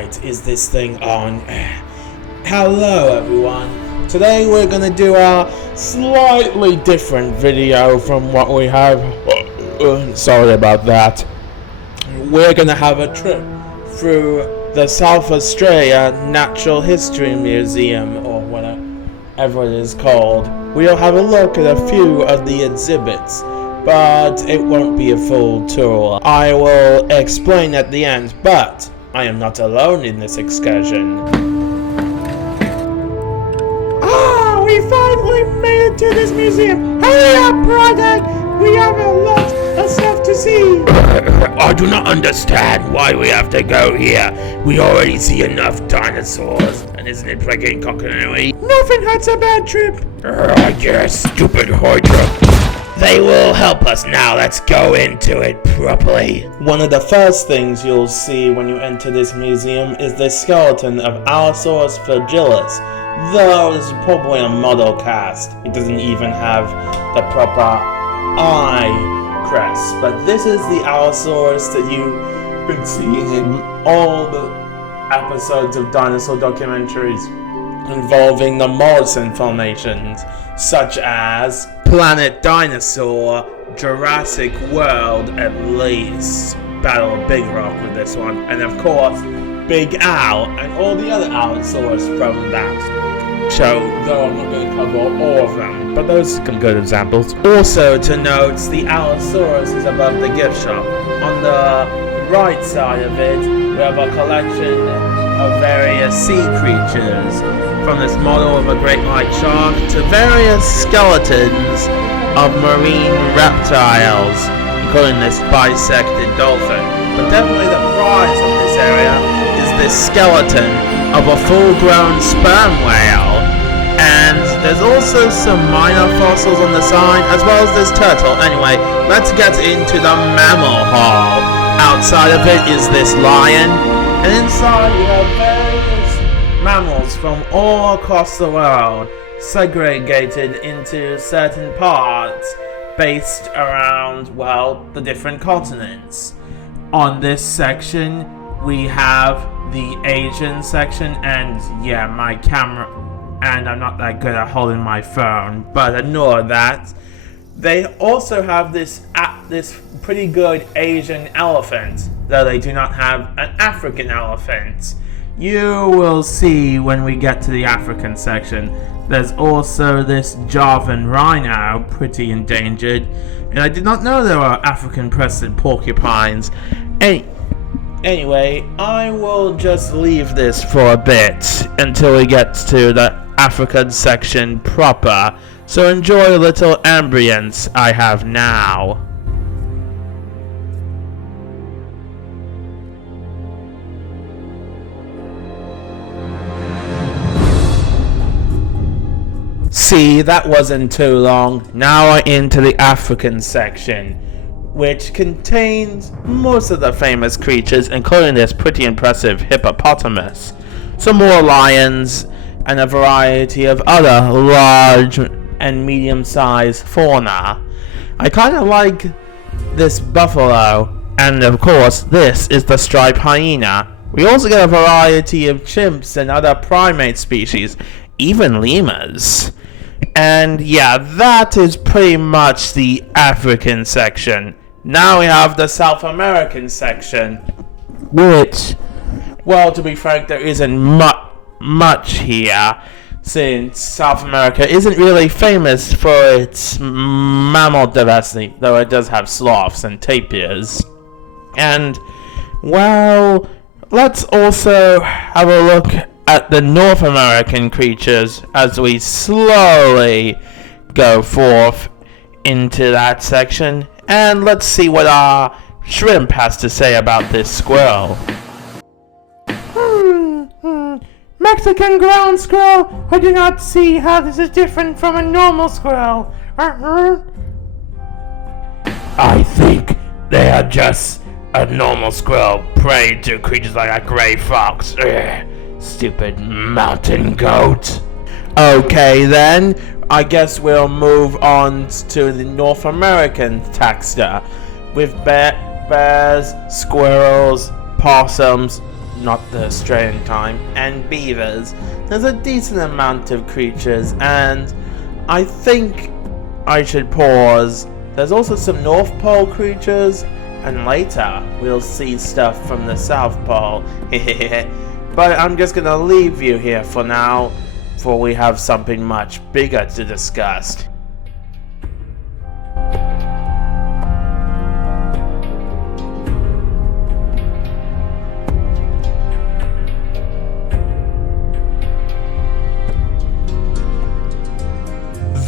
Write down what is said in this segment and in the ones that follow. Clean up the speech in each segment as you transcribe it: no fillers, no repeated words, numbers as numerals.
Alright, is this thing on? Hello everyone. Today we're gonna do a slightly different video from what we have. Sorry about that. We're gonna have a trip through the South Australia Natural History Museum, or whatever it is called. We'll have a look at a few of the exhibits, but it won't be a full tour. I will explain at the end, but I am not alone in this excursion. Ah, we finally made it to this museum! Hurry up, brother! We have a lot of stuff to see! I do not understand why we have to go here. We already see enough dinosaurs. And isn't it freaking coconut? Nothing hurts a bad trip! I guess, stupid Hydra. They will help us now. Let's go into it properly. One of the first things you'll see when you enter this museum is the skeleton of Allosaurus fragilis. Though this is probably a model cast. It doesn't even have the proper eye crest. But this is the Allosaurus that you've been seeing in all the episodes of dinosaur documentaries involving the Morrison formations, such as Planet Dinosaur, Jurassic World at least, Battle of Big Rock with this one, and of course Big Al and all the other Allosaurus from that show, though I'm not going to cover all of them, but those are some good examples. Also to note, the Allosaurus is above the gift shop. On the right side of it, we have a collection of various sea creatures, from this model of a great white shark to various skeletons of marine reptiles, including this bisected dolphin. But definitely the prize of this area is this skeleton of a full-grown sperm whale. And there's also some minor fossils on the side, as well as this turtle. Anyway, let's get into the mammal hall. Outside of it is this lion, and inside we have various mammals from all across the world, segregated into certain parts based around, well, the different continents. On this section, we have the Asian section, and yeah, my camera, and I'm not that good at holding my phone, but ignore that. They also have this pretty good Asian elephant, though they do not have an African elephant. You will see when we get to the African section. There's also this Javan rhino, pretty endangered, and I did not know there were African crested porcupines. Anyway, I will just leave this for a bit until we get to the African section proper, so enjoy the little ambience I have now. See, that wasn't too long. Now we're into the African section, which contains most of the famous creatures, including this pretty impressive hippopotamus, some more lions, and a variety of other large and medium-sized fauna. I kind of like this buffalo, and of course this is the striped hyena. We also get a variety of chimps and other primate species, even lemurs. And yeah, that is pretty much the African section. Now we have the South American section, which, well, to be frank, there isn't much here, since South America isn't really famous for its mammal diversity, though it does have sloths and tapirs. And, well, let's also have a look at the North American creatures as we slowly go forth into that section, and let's see what our shrimp has to say about this squirrel. Mexican ground squirrel, I do not see how this is different from a normal squirrel. I think they are just a normal squirrel prey to creatures like a gray fox. Stupid mountain goat. Okay then, I guess we'll move on to the North American taxa, with bears, squirrels, possums, not the Australian time, and beavers. There's a decent amount of creatures, and I think I should pause. There's also some North Pole creatures, and later we'll see stuff from the South Pole. But I'm just gonna leave you here for now, for we have something much bigger to discuss.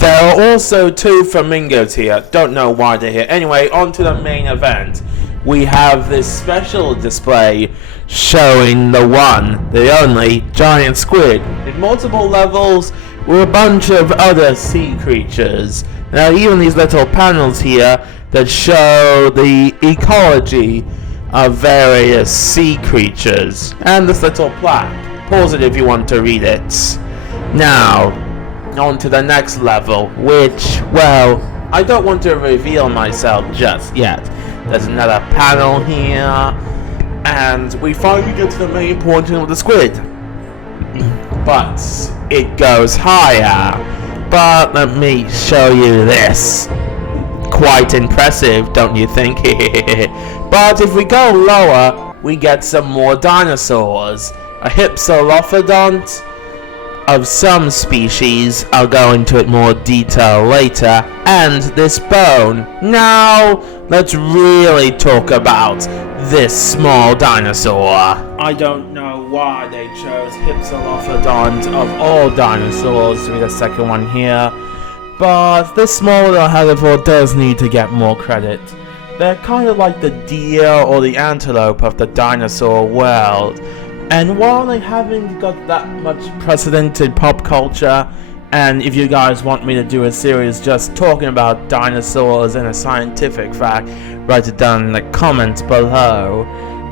There are also 2 flamingos here. Don't know why they're here. Anyway, on to the main event. We have this special display showing the one, the only, giant squid in multiple levels with a bunch of other sea creatures. Now, even these little panels here that show the ecology of various sea creatures. And this little plaque. Pause it if you want to read it. Now, on to the next level, which, well, I don't want to reveal myself just yet. There's another panel here, and we finally get to the main portion of the squid. But it goes higher. But let me show you this. Quite impressive, don't you think? But if we go lower, we get some more dinosaurs. A hypsilophodont of some species. I'll go into it more detail later. And this bone. Now, let's really talk about this small dinosaur. I don't know why they chose hypsilophodont of all dinosaurs to be the second one here, but this small little herbivore does need to get more credit. They're kind of like the deer or the antelope of the dinosaur world. And while they haven't got that much precedented pop culture, and if you guys want me to do a series just talking about dinosaurs and a scientific fact, write it down in the comments below.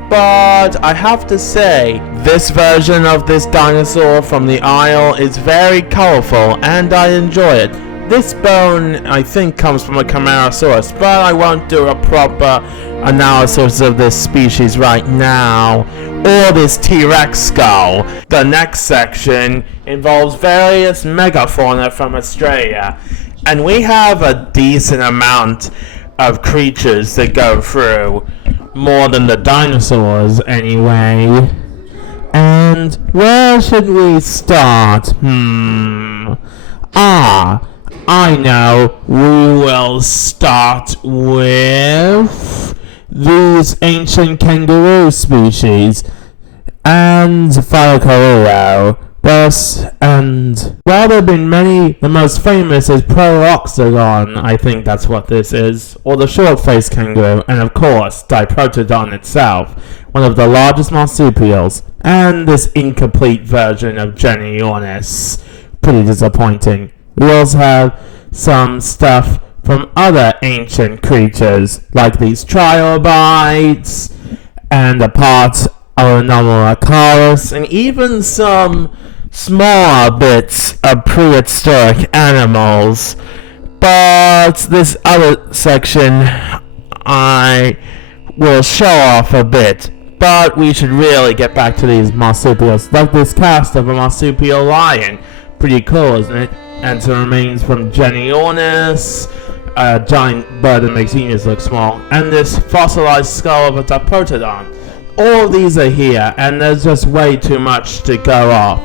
But I have to say, this version of this dinosaur from the Isle is very colorful and I enjoy it. This bone, I think, comes from a Camarasaurus, but I won't do a proper analysis of this species right now, or this T-Rex skull. The next section involves various megafauna from Australia, and we have a decent amount of creatures that go through, more than the dinosaurs anyway. And where should we start? I know. We will start with these ancient kangaroo species and Phyllocaruro. And while there have been many, the most famous is ParaWorld, I think that's what this is, or the short-faced kangaroo, and of course Diprotodon itself, one of the largest marsupials, and this incomplete version of Genionis. Pretty disappointing. We also have some stuff from other ancient creatures, like these trilobites, and a part of Anomalocaris, and even some smaller bits of prehistoric animals. But this other section I will show off a bit. But we should really get back to these marsupials, like this cast of a marsupial lion. Pretty cool, isn't it? And some remains from Genionis, a giant bird that makes humans look small, and this fossilized skull of a Diprotodon. All of these are here, and there's just way too much to go off.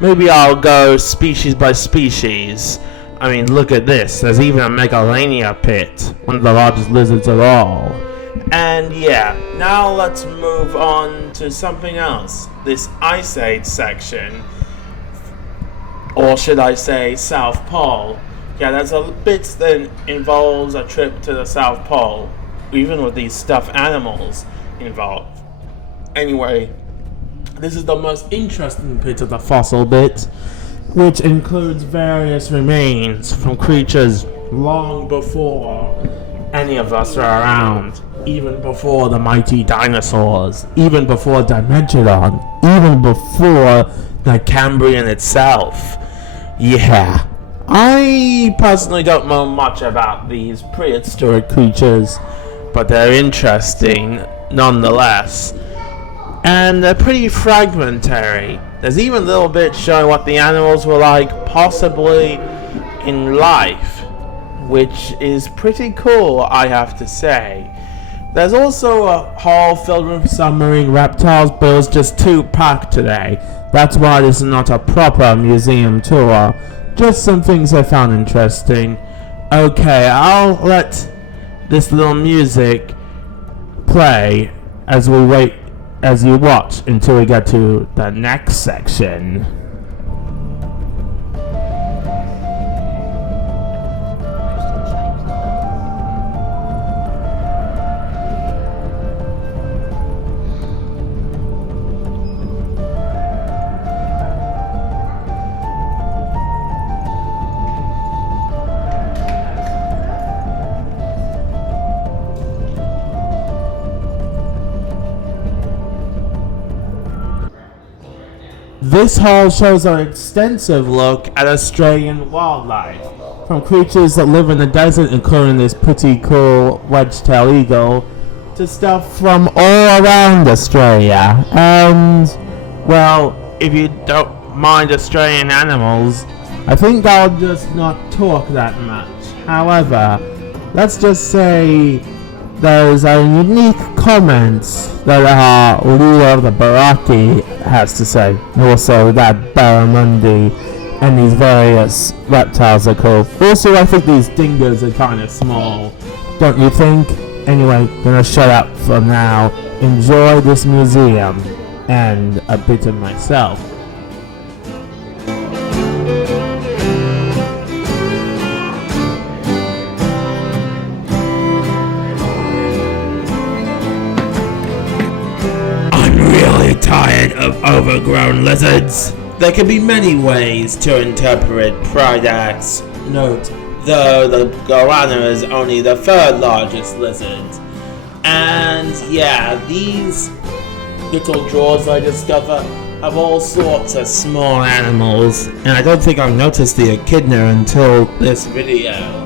Maybe I'll go species by species. I mean, look at this. There's even a Megalania pit, one of the largest lizards of all. And yeah, now let's move on to something else. This Ice Age section. Or should I say South Pole. Yeah, there's a bit that involves a trip to the South Pole, even with these stuffed animals involved. Anyway, this is the most interesting bit of the fossil bit, which includes various remains from creatures long before any of us are around, even before the mighty dinosaurs, even before Dimetrodon, even before the Cambrian itself. Yeah, I personally don't know much about these prehistoric creatures, but they're interesting nonetheless. and they're pretty fragmentary. There's even a little bit showing what the animals were like possibly in life, which is pretty cool, I have to say. There's also a hall filled with submarine reptiles, but it was just too packed today. That's why this is not a proper museum tour. Just some things I found interesting. Okay, I'll let this little music play as you watch until we get to the next section. This hall shows an extensive look at Australian wildlife, from creatures that live in the desert, including this pretty cool wedge-tailed eagle, to stuff from all around Australia. And, well, if you don't mind Australian animals, I think I'll just not talk that much. However, let's just say there's a unique comment that our leader of the Baraki has to say. Also that barramundi and these various reptiles are cool. Also, I think these dingoes are kind of small, don't you think? Anyway, gonna shut up for now. Enjoy this museum and a bit of myself. Tired of overgrown lizards. There can be many ways to interpret Pridax. Note, though the goanna is only the third largest lizard. And yeah, these little drawers I discover have all sorts of small animals, and I don't think I've noticed the echidna until this video.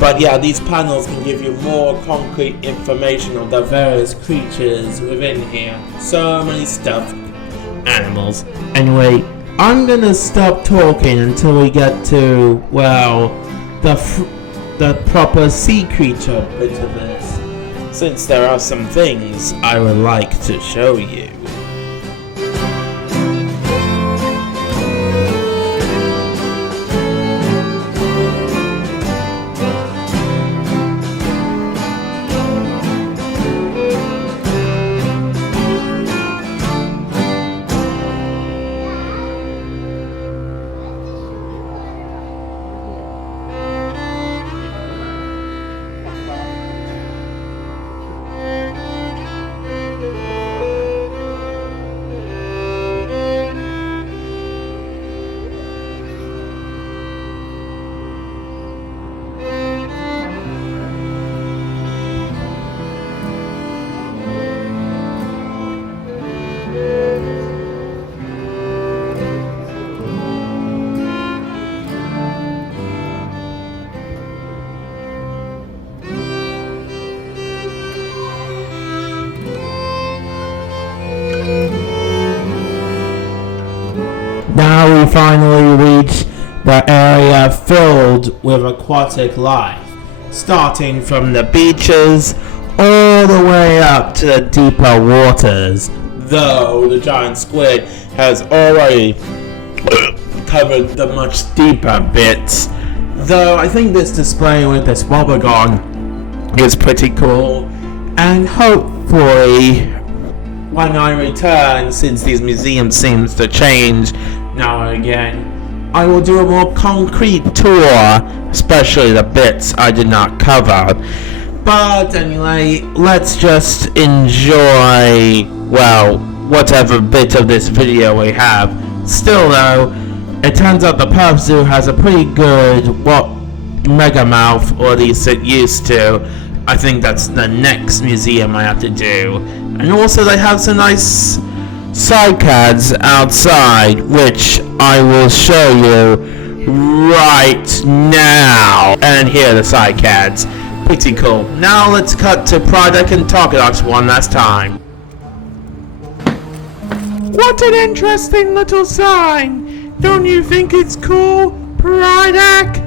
But yeah, these panels can give you more concrete information on the various creatures within here. So many stuffed animals. Anyway, I'm gonna stop talking until we get to, well, the proper sea creature bit of this, since there are some things I would like to show you. Now we finally reach the area filled with aquatic life, starting from the beaches all the way up to the deeper waters, though the giant squid has already covered the much deeper bits. Though I think this display with this wobbegong is pretty cool, and hopefully when I return, since these museums seems to change now and again, I will do a more concrete tour, especially the bits I did not cover. But anyway, let's just enjoy, well, whatever bit of this video we have. Still though, it turns out the Perp Zoo has a pretty good, mega mouth, or at least it used to. I think that's the next museum I have to do. And also they have some nice cycads outside, which I will show you right now. And here are the cycads. Pretty cool. Now let's cut to Pridax and Tarkadox one last time. What an interesting little sign. Don't you think it's cool, Paradak?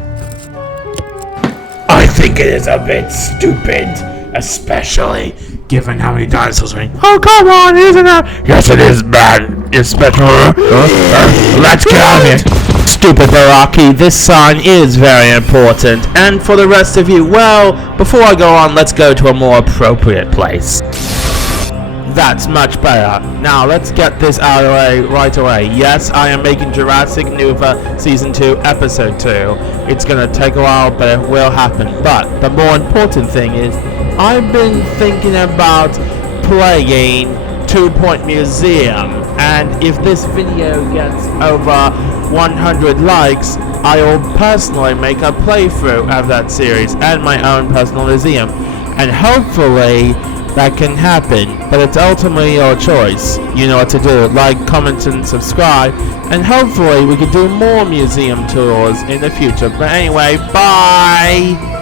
I think it is a bit stupid, especially given how many dinosaurs are in. Oh, come on, isn't it? Yes, it is bad, especially. Let's get out of here. Stupid Baraki, this sign is very important. And for the rest of you, well, before I go on, let's go to a more appropriate place. That's much better. Now let's get this out of the way right away. Yes, I am making Jurassic Nova Season 2 Episode 2. It's gonna take a while, but it will happen. But the more important thing is, I've been thinking about playing 2 Point Museum, and if this video gets over 100 likes, I will personally make a playthrough of that series and my own personal museum, and hopefully that can happen, but it's ultimately your choice. You know what to do. Like, comment, and subscribe, and hopefully we can do more museum tours in the future. But anyway, bye!